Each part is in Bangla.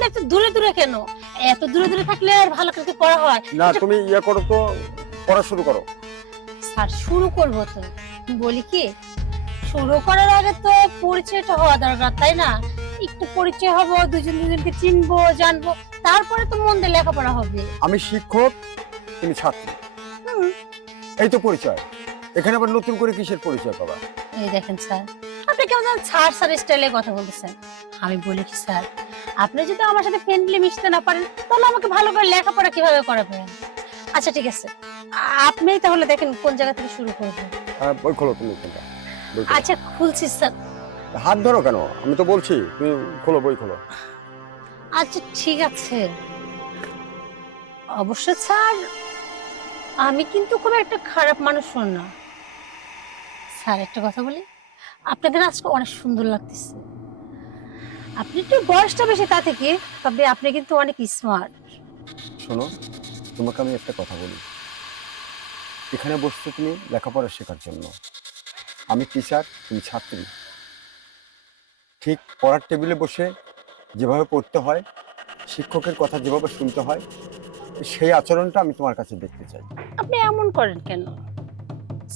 আপনি এত দূরে দূরে কেন? এত দূরে দূরে থাকলে আর ভালো করে পড়া হয় না তুমি ইয়ে করো তো, পড়া শুরু করো। স্যার শুরু করবো তো, বলি কি শুরু করার আগে তো পরিচয়টা হওয়া দরকার তাই না? একটু পরিচয় হবো, দুজন দুজনকে চিনবো জানবো, তারপরে তো মন দিয়ে লেখাপড়া হবে। আমি শিক্ষক, তুমি ছাত্রী, এই তো পরিচয়। এখানে আবার নতুন করে কিসের পরিচয় পাবা? এই দেখেন স্যার, আপনি কেমন যেন ছাড় স্যার স্টাইলে কথা বলতেছেন। আমি বলি কি স্যার, আপনি যদি আমার সাথে ফ্রেন্ডলি মিশতে না পারেন তাহলে আমাকে ভালো করে লেখাপড়া কিভাবে করাবেন? আচ্ছা ঠিক আছে, আপনিই তাহলে দেখেন কোন জায়গা থেকে শুরু করবেন। বই খোলো তুমি এখানটা, বই খোলো। আচ্ছা খুলছি স্যার। হাত ধরো কেন? আমি তো বলছি তুমি খোলো, বই খোলো। আচ্ছা ঠিক আছে। অবশ্য স্যার আমি কিন্তু খুব একটা খারাপ মানুষ না। স্যার একটা কথা বলি, আপনাকে না আজকে অনেক সুন্দর লাগতেছে। আপনি একটু বয়সটা বেশি তা থেকে, তবে আপনি কিন্তু অনেক স্মার্ট। শোনো, তোমাকে আমি একটা কথা বলি। এখানে বসছো তুমি লেখাপড়া শেখার জন্য। আমি টিচার, তুমি ছাত্রী। ঠিক পড়ার টেবিলে বসে যেভাবে পড়তে হয়, শিক্ষকের কথা যেভাবে শুনতে হয়, সেই আচরণটা আমি তোমার কাছে দেখতে চাই। আপনি এমন করেন কেন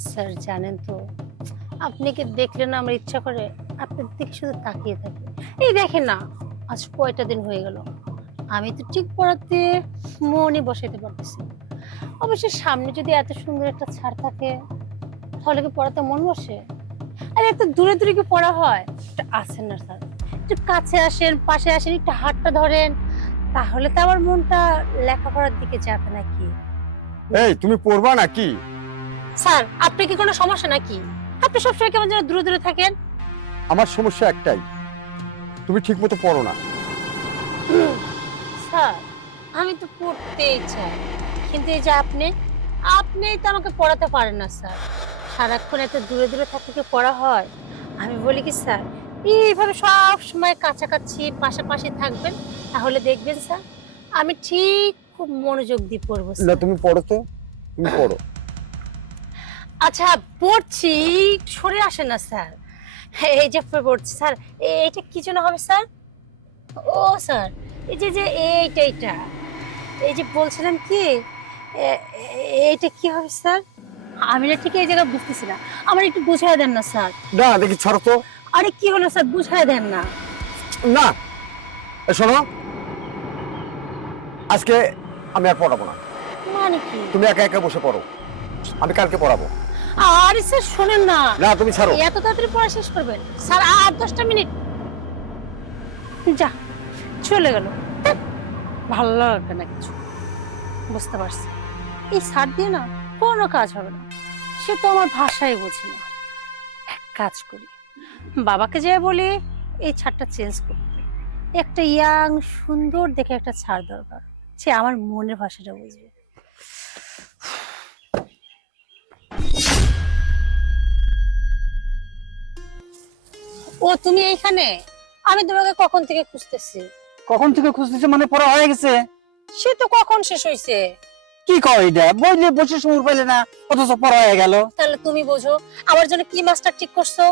স্যার? জানেন তো আপনি কি দেখলে না আমার ইচ্ছা করে আপনার দিকে শুধু তাকিয়ে থাকি। এই দেখেন না, আজ কয়টা দিন হয়ে গেল আমি তো ঠিক পড়াতে মনই বসাইতে পারতেছি না। অবশ্য সামনে যদি এত সুন্দর একটা ছাড় থাকে তাহলে কি পড়াতে মন বসে? আরে এত দূরে দূরে কি পড়া হয়? একটু আসেন না স্যার, একটু কাছে আসেন, পাশে আসেন, একটু হাতটা ধরেন, তাহলে তো আমার মনটা লেখাপড়ার দিকে যাবে নাকি? এই তুমি পড়বা নাকি? স্যার আপনি কি কোনো সমস্যা নাকি? আপনি সবসময় কেমন যেন দূরে দূরে থাকেন। আমার সমস্যা একটাই, তুমি ঠিক মতো পড়ো না। স্যার আমি তো পড়তেই চাই, কিন্তু এই যে আপনিই তো আমাকে পড়াতে পারেন না স্যার। সারাক্ষণ এত দূরে দূরে থাকতে কি পড়া হয়? আমি বলি কি স্যার, এইভাবে সব সময় কাছাকাছি পাশাপাশি থাকবেন, তাহলে দেখবেন স্যার আমি ঠিক খুব মনোযোগ দিয়ে পড়বো না স্যার। তুমি পড়ো তো, তুমি পড়ো। আচ্ছা পড়ছি, সরে আসেন না স্যার। এই যে পড়ছি স্যার, এইটা কি জন্য হবে স্যার? ও স্যার, এই যে যে এইটা এই যে বলছিলাম কি, এইটা কি হবে স্যার? আমি না ঠিক এই জায়গা বুঝতেছি না, আমার একটু বুঝাই দেন না স্যার। না দেখি, ছাড়ো তো। আরে কি হলো স্যার, বুঝাই দেন না। না শোনো, আজকে আমি আর পড়াবো না। মানে কি? তুমি একা একা বসে পড়ো, আমি কালকে পড়াবো। আরে স্যার শোনেন না। না তুমি ছাড়ো। এত তাড়াতাড়ি পড়া শেষ করবেন স্যার? আর 10টা মিনিট। যা চলে গেল, ভালো লাগবে না কিছু। বুঝতে পারছি এই ছাড় দিয়ে না কোনো কাজ হবে না। সে তো আমার ভাষাই বোঝে না। এক কাজ করি, বাবাকে যেয়ে বলি এই ছাড়টা চেঞ্জ করতে। একটা ইয়াং সুন্দর দেখে একটা ছাড় দরকার, সে আমার মনের ভাষাটা বুঝবে। ও তুমি এইখানে? আমি তোমাকে কখন থেকে খুঁজতেছি। কখন থেকে খুঁজতেছে মানে পড়া হয়ে গেছে? সে তো কখন শেষ হয়েছে। কি কয় এটা, বইলে বসে সময় পাইলে না, অথচ পড়া হয়ে গেল। তাহলে তুমি বোঝো আমার জন্য কি মাস্টার ঠিক করছো।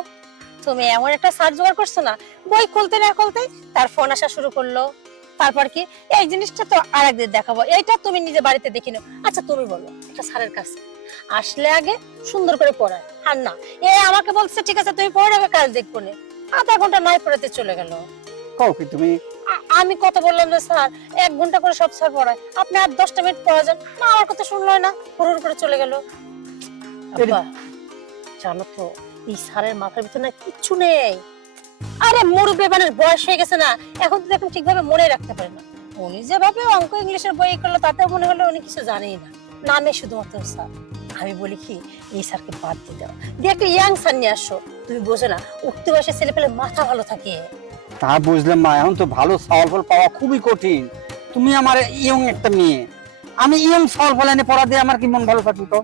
তুমি এমন একটা সার্চ জোগাড় করছো না, বই খুলতে না খুলতে তার ফোন আসা শুরু করলো। তারপর কি এই জিনিসটা তো আরেকদিন দেখাবো, এইটা তুমি নিজে বাড়িতে দেখে নাও। আচ্ছা তুমি বলো, একটা স্যারের কাছে আসলে আগে সুন্দর করে পড়ায়, আর না এ আমাকে বলছে ঠিক আছে তুমি পড়ে রাখো, কাজ দেখবো না। আধা ঘন্টা নয় পড়াতে চলে গেল। কও কি তুমি? আমি কত বললাম যে স্যার 1 ঘন্টা করে সব স্যার পড়ায়, আপনি আর 10টা মিনিট পড়া যান না, আমার কথা শুনলো না, হুড় করে চলে গেল। আব্বা জানো তো এই স্যারের মাথার ভিতরে না কিচ্ছু নেই। আরে মুরব্বি বানের বয়স হয়ে গেছে না, এখন তো দেখুন ঠিকভাবে মনে রাখতে পারে না। উনি যেভাবে অঙ্ক ইংলিশের বই করলো তাতে মনে হলো উনি কিছু জানেই না, নামে শুধুমাত্র স্যার। আমি বলি কি এই স্যারকে বাদ দিয়ে দাও, দিয়ে একটা ইয়াং স্যার নিয়ে আসো। তুমি বোঝো না উঠতে বয়সে ছেলে পেলে মাথা ভালো থাকে। তা বুঝলাম মা, এখন তো ভালো সওয়াল ফল পাওয়া খুবই কঠিন। তুমি আমার ইয়ং একটা মেয়ে, আমি ইয়ং সওয়াল ফল এনে পড়া দিয়ে আমার কি মন ভালো থাকবে? তো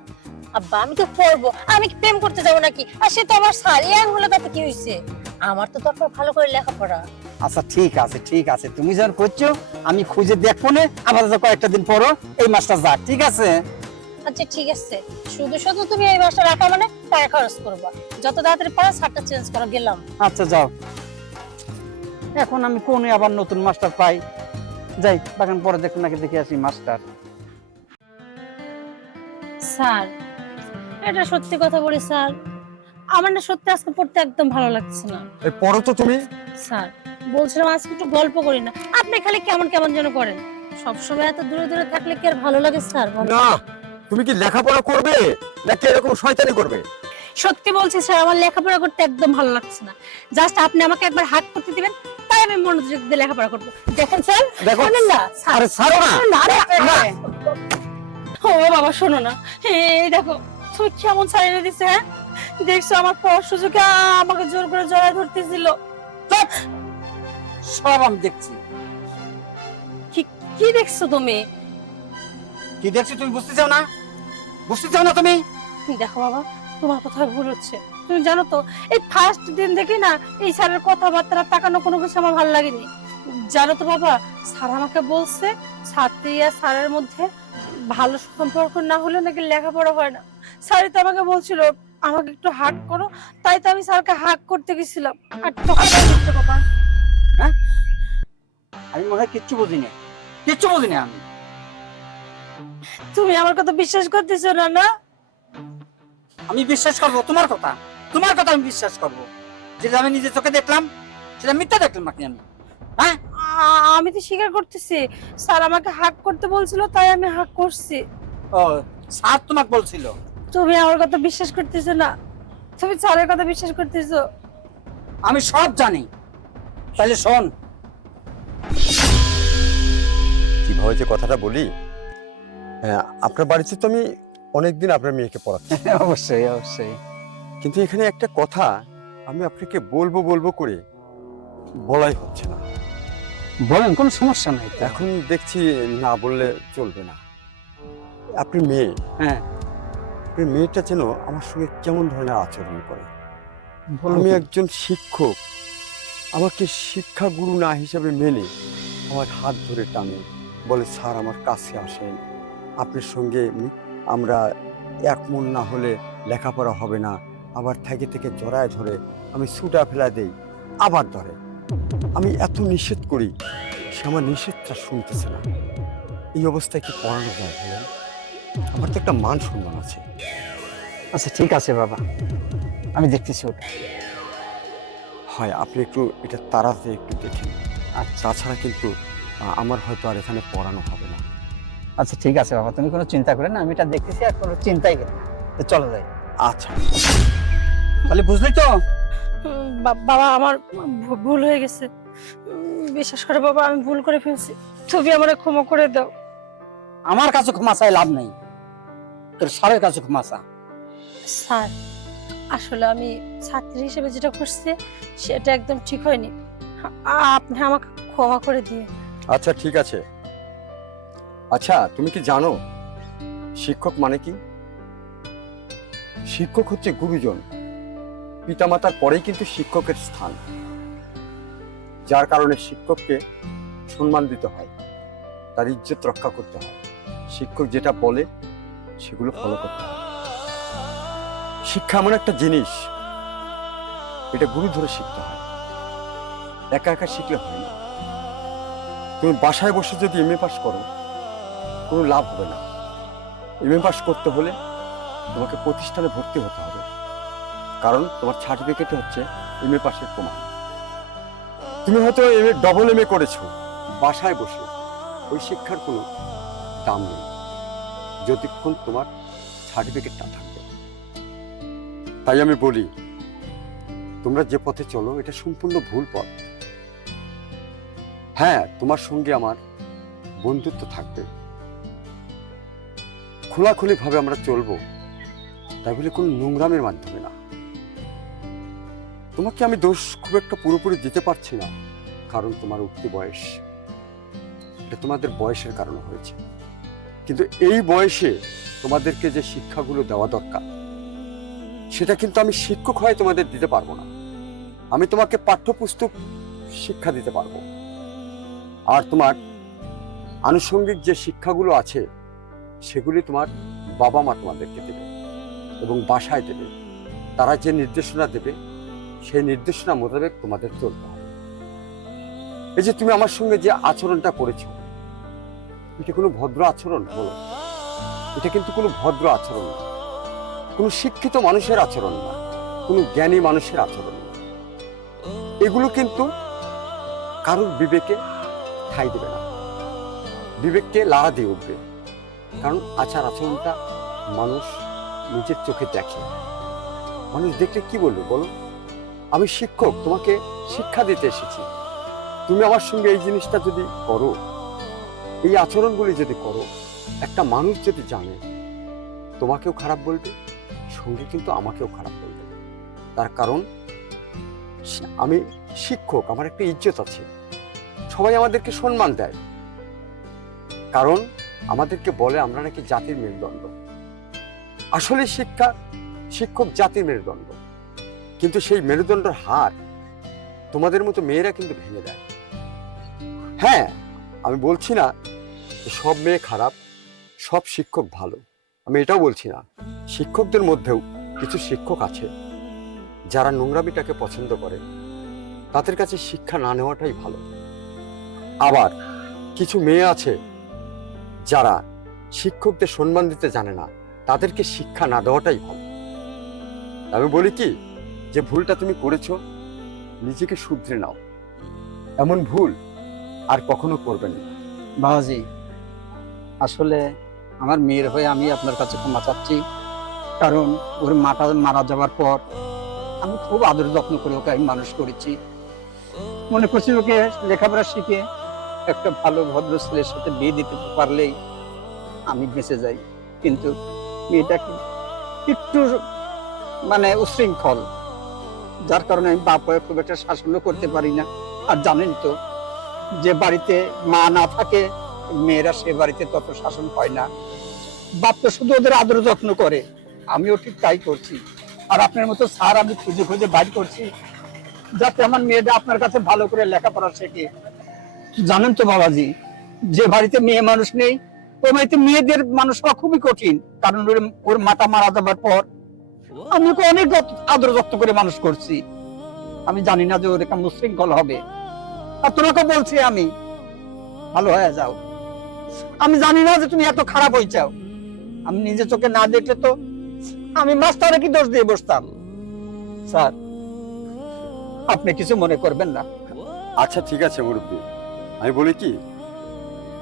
আব্বা আমি তো পড়বো, আমি কি প্রেম করতে যাবো নাকি? আর সে তো আমার স্যার, ইয়াং হলে তাতে কি হয়েছে? আমার তো দরকার ভালো করে লেখাপড়া। আচ্ছা ঠিক আছে ঠিক আছে, তুমি যখন করছো আমি খুঁজে দেখবো না, আপাতত কয়েকটা দিন পরও এই মাসটা যাক, ঠিক আছে? আচ্ছা ঠিক আছে, শুধু শুধু তুমি এই মাসটা রাখা মানে টাকা খরচ করবা। যত তাড়াতাড়ি পারো শার্টটা চেঞ্জ করো, গেলাম। আচ্ছা যাও। এখন আমি কোনে আবার নতুন মাস্টার পাই, যাই বাগান পরে দেখুন নাকি দেখে আসি মাস্টার। স্যার এটা সত্যি কথা বলি স্যার, আমার না সত্যি আজকে পড়তে একদম ভালো লাগছে না। এই পড়ো তো তুমি। স্যার বলছিলাম আজকে একটু গল্প করি না, আপনি খালি কেমন কেমন যেন করেন। সবসময় এত দূরে দূরে থাকলে কি আর ভালো লাগে স্যার বলেন? না, তুমি কি লেখাপড়া করবে নাকি এরকম শয়তানি করবে? সত্যি বলছি স্যার, আমার লেখাপড়া করতে একদম ভালো লাগছে না। জাস্ট আপনি আমাকে একবার হাত করতে দিবেন, তাই আমি মনোযোগ দিয়ে লেখাপড়া করবো। দেখেন স্যার, দেখো। শোনেন না স্যার। আরে ছাড়ো না। না, না। ও বাবা শোনো না, এই দেখো তুমি কেমন ছাড়িয়ে দিছে। হ্যাঁ দেখছো আমার পর সুযোগে আমাকে জোর করে জড়ায় ধরতেছিল। সব আমি দেখছি। কি কি দেখছো তুমি? কি দেখছি তুমি বুঝতে চাও না? বুঝতে চাও না তুমি? দেখো বাবা, তোমার কথা ভুল হচ্ছে। তুমি জানো তো এই ফার্স্ট দিন থেকে না এই স্যারের কথাবার্তা তাকানো কোনো কিছু আমার ভালো লাগেনি। জানো তো বাবা, স্যার আমাকে বলছে ছাত্রী আর স্যারের মধ্যে ভালো সম্পর্ক না হলে নাকি লেখাপড়া হয় না। স্যারই তো আমাকে বলছিল আমাকে একটু হাগ করো, তাই তো আমি স্যারকে হাগ করতে গেছিলাম। আর তখন দেখতে বাবা, আমি মনে হয় কিচ্ছু বুঝিনি, কিচ্ছু বুঝিনি আমি। তুমি আমার কথা বিশ্বাস করতেছো না? না আমি বিশ্বাস করবো তোমার কথা? তোমার কথা আমি বিশ্বাস করবো? যেটা আমি নিজের চোখে দেখলাম সেটা মিথ্যা দেখলাম নাকি আমি? হ্যাঁ, আমি তো স্বীকার করতেছি স্যার আমাকে হাগ করতে বলছিল, তাই আমি হাগ করছি। ও স্যার তোমাকে বলছিল? তুমি আমার কথা বিশ্বাস করতেছো না, তুমি স্যারের কথা বিশ্বাস করতেছো। আমি সব জানি। তাহলে শোন, কিভাবে যে কথাটা বলি, আপনার বাড়িতে তো আমি অনেকদিন আপনার মেয়েকে পড়াচ্ছি, অবশ্যই অবশ্যই, কিন্তু এখানে একটা কথা আমি আপনাকে বলবো বলবো করে বলাই হচ্ছে না। বলেন, কোনো সমস্যা নাই তো। এখন দেখছি না বললে চলবে না। আপনি মেয়ে, হ্যাঁ, আপনার মেয়েটা যেন আমার সঙ্গে কেমন ধরনের আচরণ করে। বলুন। আমি একজন শিক্ষক, আমাকে শিক্ষাগুরু না হিসাবে মেনে আমার হাত ধরে টানে, বলে স্যার আমার কাছে আসেন, আপনার সঙ্গে আমরা এক মন না হলে লেখাপড়া হবে না। আবার থেকে থেকে জড়ায় ধরে, আমি ছুটা ফেলা দেই, আবার ধরে। আমি এত নিষেধ করি, সে আমার নিষেধটা শুনতেছে না। এই অবস্থায় কি পড়ানো যায় বলেন? আমার তো একটা মান সম্মান আছে। আচ্ছা ঠিক আছে বাবা, আমি দেখতেছি ওটা। হয় আপনি একটু এটা তাড়াতে একটু দেখেন। আর আচ্ছা তাছাড়া কিন্তু আমার হয়তো আর এখানে পড়ানো হবে না। আচ্ছা ঠিক আছে বাবা, তুমি কোনো চিন্তা করে না, আমি এটা দেখতেছি, আর কোনো চিন্তাই করি না। তো চলো যাই। আচ্ছা, তাহলে বুঝলি তো? বাবা আমার ভুল হয়ে গেছে, বিশ্বাস করে বাবা আমি ভুল করে ফেলছি, তুমি আমারে ক্ষমা করে দাও। আমার কাছে ক্ষমা চাই লাভ নেই, তোর স্যারের কাছে ক্ষমা চা। স্যার আসলে আমি ছাত্রী হিসেবে যেটা করছি সেটা একদম ঠিক হয়নি, আপনি আমাকে ক্ষমা করে দিয়ে। আচ্ছা ঠিক আছে। আচ্ছা তুমি কি জানো শিক্ষক মানে কি? শিক্ষক হচ্ছে গুরুজন, পিতামাতার পরেই কিন্তু শিক্ষকের স্থান, যার কারণে শিক্ষককে সম্মান দিতে হয়, তার ইজ্জত রক্ষা করতে হয়। শিক্ষক যেটা বলে সেগুলো ফলো করতে হয়। শিক্ষা এমন একটা জিনিস, এটা গুরু ধরে শিখতে হয়, একা একা শিখলে হয় না। তুমি বাসায় বসে যদি এমএ পাস করো কোনো লাভ হবে না। এমএ পাস করতে হলে তোমাকে প্রতিষ্ঠানে ভর্তি হতে হবে, কারণ তোমার সার্টিফিকেট হচ্ছে এমএ পাসের প্রমাণ। তুমি হয়তো এমএ ডবল এমএ করেছো, বাসায় বসে ওই শিক্ষার কোনো দাম নেই যতক্ষণ তোমার সার্টিফিকেটটা থাকবে। তাই আমি বলি, তোমরা যে পথে চলো এটা সম্পূর্ণ ভুল পথ। হ্যাঁ, তোমার সঙ্গে আমার বন্ধুত্ব থাকবে, খোলাখুলি ভাবে আমরা চলবো, তাই বলে কোনো নোংরামের মাধ্যমে না। তোমাকে আমি দোষ খুব একটা পুরোপুরি দিতে পারছি না, কারণ তোমার উঠতি বয়স, এটা তোমাদের বয়সের কারণে হয়েছে। কিন্তু এই বয়সে তোমাদেরকে যে শিক্ষাগুলো দেওয়া দরকার সেটা কিন্তু আমি শিক্ষক হয়ে তোমাদের দিতে পারবো না। আমি তোমাকে পাঠ্যপুস্তক শিক্ষা দিতে পারবো, আর তোমার আনুষঙ্গিক যে শিক্ষাগুলো আছে সেগুলি তোমার বাবা মা তোমাদেরকে দেবে এবং বাসায় দেবে। তারা যে নির্দেশনা দেবে সেই নির্দেশনা মোতাবেক তোমাদের চলতে হবে। এই যে তুমি আমার সঙ্গে যে আচরণটা করেছো এটা কোনো ভদ্র আচরণ বলো? এটা কিন্তু কোনো ভদ্র আচরণ না, কোনো শিক্ষিত মানুষের আচরণ না, কোনো জ্ঞানী মানুষের আচরণ না। এগুলো কিন্তু কারোর বিবেকে ঠাঁই দেবে না, বিবেককে লাড়া দিয়ে উঠবে। কারণ আচার আচরণটা মানুষ নিজের চোখে দেখে। মানুষ দেখলে কি বলবে বলো? আমি শিক্ষক, তোমাকে শিক্ষা দিতে এসেছি। তুমি আমার সঙ্গে এই জিনিসটা যদি করো, এই আচরণগুলি যদি করো, একটা মানুষ যদি জানে, তোমাকেও খারাপ বলবে, সঙ্গে কিন্তু আমাকেও খারাপ বলবে। তার কারণ আমি শিক্ষক, আমার একটা ইজ্জত আছে, সবাই আমাদেরকে সম্মান দেয়, কারণ আমাদেরকে বলে আমরা নাকি জাতির মেরুদণ্ড। আসলে শিক্ষক জাতির মেরুদণ্ড, কিন্তু সেই মেরুদণ্ডের হার তোমাদের মতো মেয়েরা কিন্তু ভেঙে দেয়। হ্যাঁ, আমি বলছি না যে সব মেয়ে খারাপ, সব শিক্ষক ভালো, আমি এটাও বলছি না। শিক্ষকদের মধ্যেও কিছু শিক্ষক আছে যারা নোংরামিটাকে পছন্দ করে, তাদের কাছে শিক্ষা না নেওয়াটাই ভালো। আবার কিছু মেয়ে আছে যারা শিক্ষকদের সম্মান দিতে জানে না, তাদেরকে শিক্ষা না দেওয়াটাই ভালো। আমি বলি কি, যে ভুলটা তুমি করেছো নিজেকে শুধরে নাও, এমন ভুল আর কখনো করবে না। বাবাজি, আসলে আমার মেয়ের হয়ে আমি আপনার কাছে ক্ষমা চাচ্ছি। কারণ ওর মাটা মারা যাওয়ার পর আমি খুব আদর যত্ন করে ওকে আমি মানুষ করেছি। মনে করছি ওকে লেখাপড়া শিখে একটা ভালো ভদ্র ছেলের সাথে বিয়ে দিতে পারলেই আমি বেঁচে যাই। কিন্তু মেয়েটাকে একটু উশৃঙ্খল, যার কারণে আমি বাপ হয়ে খুব একটা শাসনও করতে পারি না। আর জানেন তো, যে বাড়িতে মা না থাকে মেয়েরা সে বাড়িতে তত শাসন হয় না। বাপ তো শুধু ওদের আদর যত্ন করে, আমিও ঠিক তাই করছি। আর আপনার মতো স্যার আমি খুঁজে খুঁজে বাইর করছি যাতে আমার মেয়েটা আপনার কাছে ভালো করে লেখাপড়া শেখে। জানেন তো বাবাজি, যে বাড়িতে মেয়ে মানুষ নেই ওই বাড়িতে মেয়েদের মানুষ হওয়া খুবই কঠিন। কারণ ওর মাটা মারা যাবার পর আমি ওকে অনেক আদর যত্ন করে মানুষ করছি। আমি জানি না যে ওর একটা মুশৃঙ্খল হবে। আর তোমাকে বলছি আমি, ভালো হয়ে যাও। আমি জানি না যে তুমি এত খারাপ হয়ে যাও। আমি নিজে চোখে না দেখলে তো আমি মাস্টারে কি দোষ দিয়ে বসতাম। স্যার, আপনি কিছু মনে করবেন না। আচ্ছা ঠিক আছে মুরব্বী, আমি বলি কি,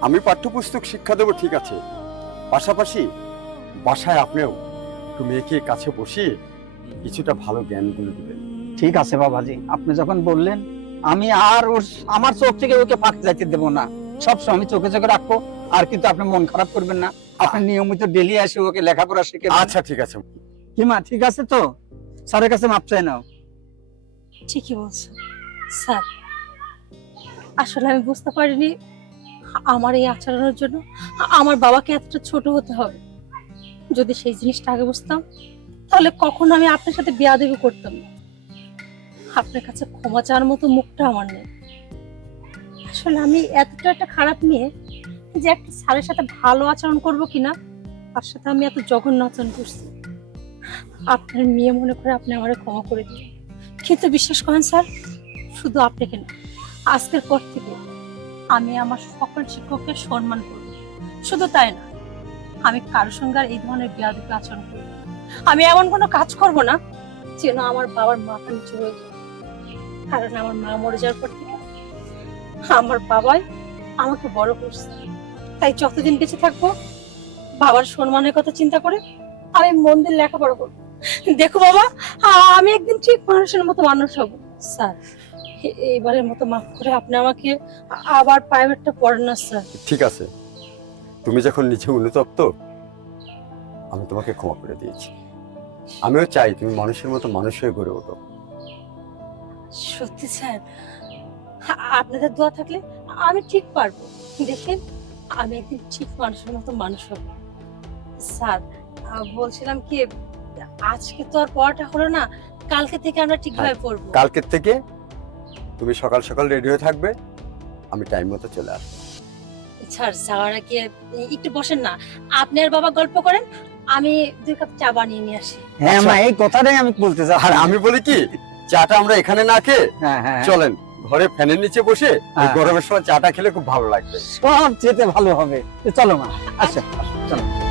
আমি পাঠ্যপুস্তক শিক্ষা দেবো ঠিক আছে, পাশাপাশি বাসায় আপনিও একটু মেয়েকে কাছে বসিয়ে কিছুটা ভালো জ্ঞানগুলো দিবেন। ঠিক আছে বাবাজি, আপনি যখন বললেন আমি আর আমার চোখ থেকে ওকে ফাঁক যাইতে দেবো না। সবসময় আমি চোখে চোখে রাখবো। আর কিন্তু আপনি মন খারাপ করবেন না, আপনি নিয়মিত ডেলি এসে ওকে লেখাপড়া শিখে। আচ্ছা ঠিক আছে। কি মা, ঠিক আছে তো? স্যারের কাছে মাপ চাই নাও। ঠিকই বলছো স্যার, আসলে আমি বুঝতে পারিনি আমার এই আচরণের জন্য আমার বাবাকে এতটা ছোট হতে হবে। যদি সেই জিনিসটা আগে বুঝতাম তাহলে কখনো আমি আপনার সাথে বেয়াদবি করতাম না। আপনার কাছে ক্ষমা চাওয়ার মতো মুখটা আমার নেই। আসলে আমি এতটা একটা খারাপ মেয়ে যে একটা স্যারের সাথে ভালো আচরণ করব কিনা তার সাথে আমি এত জঘন্য আচরণ করছি। আপনার মেয়ে মনে করে আপনি আমারে ক্ষমা করে দিন। কিন্তু বিশ্বাস করেন স্যার, শুধু আপনাকে না, আজকের পর থেকে আমি আমার সকল শিক্ষককে সম্মান করব। শুধু তাই না, আমি কারোর সঙ্গে আর এই ধরনের বেয়াদবি আচরণ করব না। আমি এমন কোনো কাজ করব না যেন আমার বাবার মাথা নিচু হয়ে যায়। কারণ আমার মা মরে যাওয়ার পর থেকে আমার বাবাই আমাকে বড় করছে। তাই যতদিন বেঁচে থাকবো বাবার সম্মানের কথা চিন্তা করে আমি মন দিয়ে লেখাপড়া করবো। দেখো বাবা, আমি একদিন ঠিক মানুষের মতো মানুষ হব। স্যার, এইবারের মতো মাফ করে আপনি আমাকে আবার প্রাইভেটটা পড়েন না স্যার। ঠিক আছে, তুমি যখন নিজে অনুতপ্ত, আমি তোমাকে ক্ষমা করে দিয়েছি। আমিও চাই তুমি মানুষের মতো মানুষ হয়ে গড়ে ওঠো। সত্যি স্যার, আপনাদের দোয়া থাকলে আমি ঠিক পারবো। দেখেন, আমি একদিন ঠিক মানুষের মতো মানুষ হব। স্যার, বলছিলাম কি, আজকে তো আর পড়াটা হলো না, কালকে থেকে আমরা ঠিকভাবে পড়বো। কালকের থেকে তুমি সকাল সকাল রেডি হয়ে থাকবে, আমি টাইম মতো চলে আসবো। স্যার, যাওয়ার আগে একটু বসেন না, আপনি আর বাবা গল্প করেন, আমি 2 কাপ চা বানিয়ে নিয়ে আসি। হ্যাঁ মা, এই কথাটাই আমি বলতে চাই। আর আমি বলি কি, চাটা আমরা এখানে না খেয়ে হ্যাঁ হ্যাঁ চলেন ঘরে ফ্যানের নিচে বসে ওই হ্যাঁ। গরমের সময় চাটা খেলে খুব ভালো লাগবে। সব যেতে ভালো হবে। চলো মা, আচ্ছা চলো।